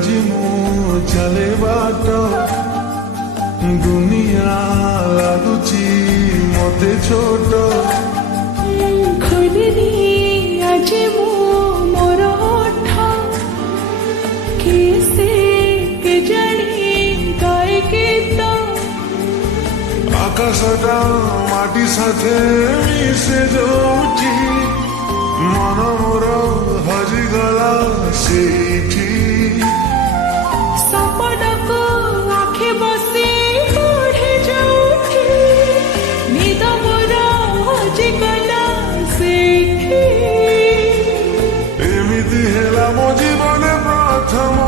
আজি মু চলে बाट दुनिया लगुची मते छोट खुदनी आज मु मोर ओठ कैसे के जानी गाय गीत आकाशटा माटी साथे मिसे जाउची मन मोर हजिगला सेठी सपना को आखे बसे बढ़े जाऊठी निद मोर हजिगला सेठी एमिति हेला मो जीवन प्रथम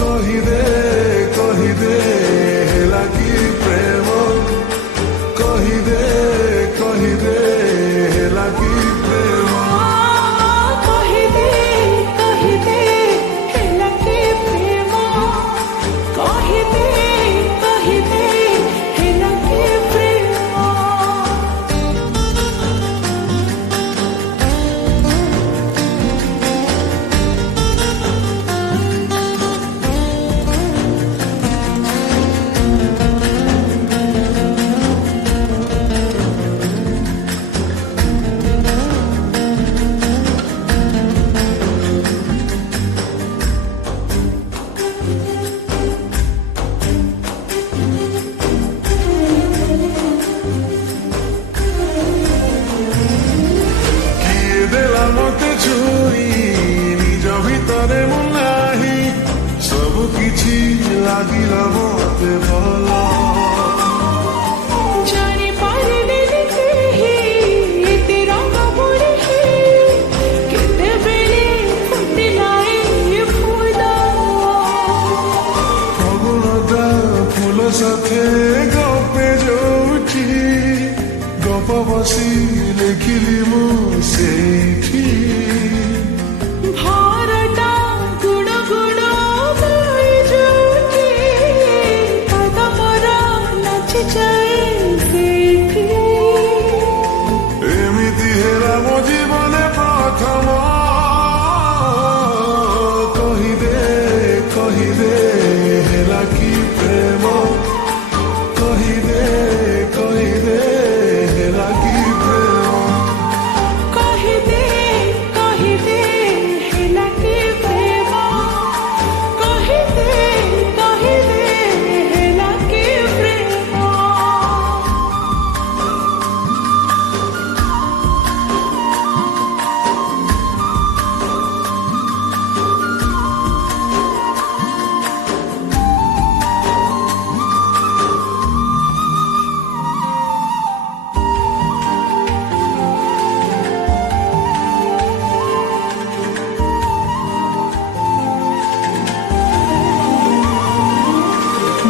कही दे हेला की प्रेम कही दे हेला की प्रेम कही दे हेला के प्रेम कही दे हेला के प्रेम मते छुई निज भितरे मु नाही सब किछि लागिला मते भल जाने पारने ही एते रंग बुड़ी है केते बेले फुटिलाए ये फूल फगुणता फूल साथे गपे जोठी गप बसी लिखिली मु सेठी भारता गुण गुण गाई जोठी पद मोर नाच जाए सेठी एमिति हेला मो जीवन प्रथम कही दे हेला की प्रेम कही दे हेला की प्रेम कही दे हेला के प्रेम कही दे हेला के प्रेम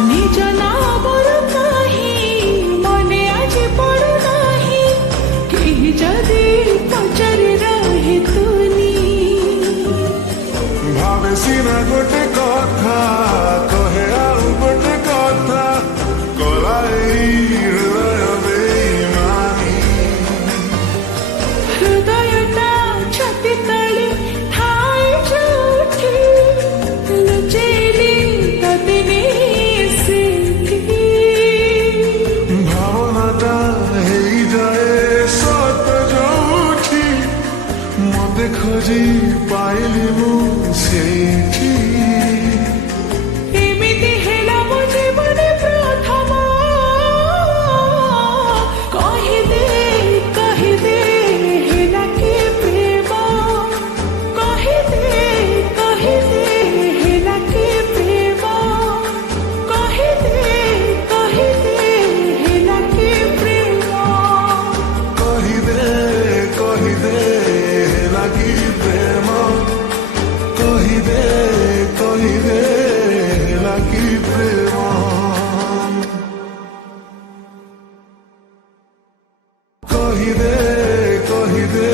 निज नाबर काही मने आज पड़ू नाही केही जदि पचारि रहे तुनी भावे सीना गोटे कथा कहे आउ गोटे कथा कलाई हृदय बेईमानी हृदयटा छाती तले ठाई जोठी लुचेली तदिने सेठी भावनाटा हेई जाए सत जोठी मते खोजी पाइली मु सेठी एमिति हेला मो जीवन प्रथम कही दे हेला के प्रेम कही दे हेला के प्रेम कही दे हेला के प्रेम कही दे हेला की प्रेम कही दे हेला की प्रेम कही दे